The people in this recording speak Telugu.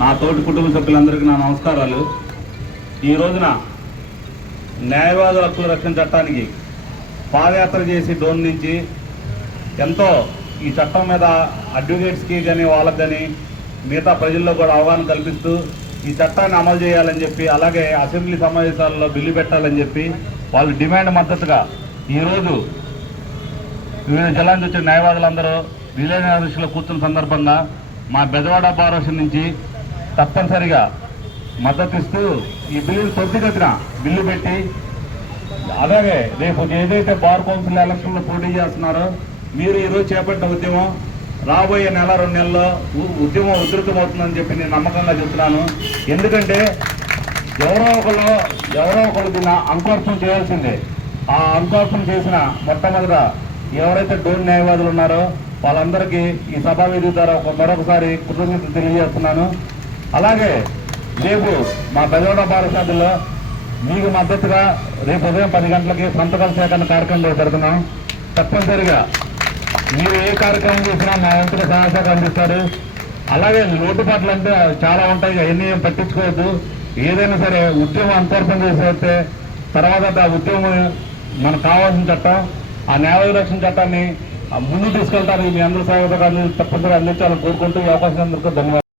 నా తోటి కుటుంబ సభ్యులందరికీ నా నమస్కారాలు. ఈ రోజున న్యాయవాదుల హక్కుల రక్షణ చట్టానికి పాదయాత్ర చేసి డోన్ నుంచి ఎంతో ఈ చట్టం మీద అడ్వకేట్స్కి కానీ వాళ్ళకి కానీ మిగతా ప్రజల్లో కూడా అవగాహన కల్పిస్తూ ఈ చట్టాన్ని అమలు చేయాలని చెప్పి, అలాగే అసెంబ్లీ సమావేశాల్లో బిల్లు పెట్టాలని చెప్పి వాళ్ళు డిమాండ్ మద్దతుగా ఈరోజు వివిధ జిల్లాల నుంచి వచ్చిన న్యాయవాదులందరూ విలేజ్లో కూర్చున్న సందర్భంగా మా బెజవాడ బార్ అసోసియేషన్ నుంచి తప్పనిసరిగా మద్దతు ఇస్తూ ఈ బిల్లుని త్వరితగతిన బిల్లు పెట్టి, అలాగే రేపు ఏదైతే బార్ కౌన్సిల్ ఎలక్షన్లో పోటీ చేస్తున్నారో మీరు ఈరోజు చేపట్టిన ఉద్యమం రాబోయే నెల 2 నెలల్లో ఉద్యమం ఉధృతమవుతుందని చెప్పి నేను నమ్మకంగా చెప్తున్నాను. ఎందుకంటే ఎవరో ఒకరు దీన్ని అంకురార్పణ చేయాల్సిందే. ఆ అంకురార్పణ చేసిన మొట్టమొదట ఎవరైతే డోన్ న్యాయవాదులు ఉన్నారో వాళ్ళందరికీ ఈ సభావేదిక ద్వారా మరొకసారి కృతజ్ఞతలు తెలియజేస్తున్నాను. అలాగే రేపు మా బెజవాడ బాలశాఖలో మీకు మద్దతుగా రేపు ఉదయం 10 గంటలకి సంతకాల సేకరణ కార్యక్రమంలో జరుగుతున్నాం. తప్పనిసరిగా మీరు ఏ కార్యక్రమం చేసినా మా వంతుగా సహాయ అందిస్తారు. అలాగే లోటుపాట్లు అంటే చాలా ఉంటాయి, అవన్నీ ఏం పట్టించుకోవద్దు. ఏదైనా సరే ఉద్యమం అంతర్పణ చేసేస్తే తర్వాత ఆ ఉద్యమం మనకు కావాల్సిన చట్టం, ఆ న్యాయ రక్షణ చట్టాన్ని ముందుకు తీసుకెళ్తానికి మీ అందరూ సహాయపడాలని తప్పనిసరిగా అందించాలని కోరుకుంటూ ఈ అవకాశం అందరికీ ధన్యవాదాలు.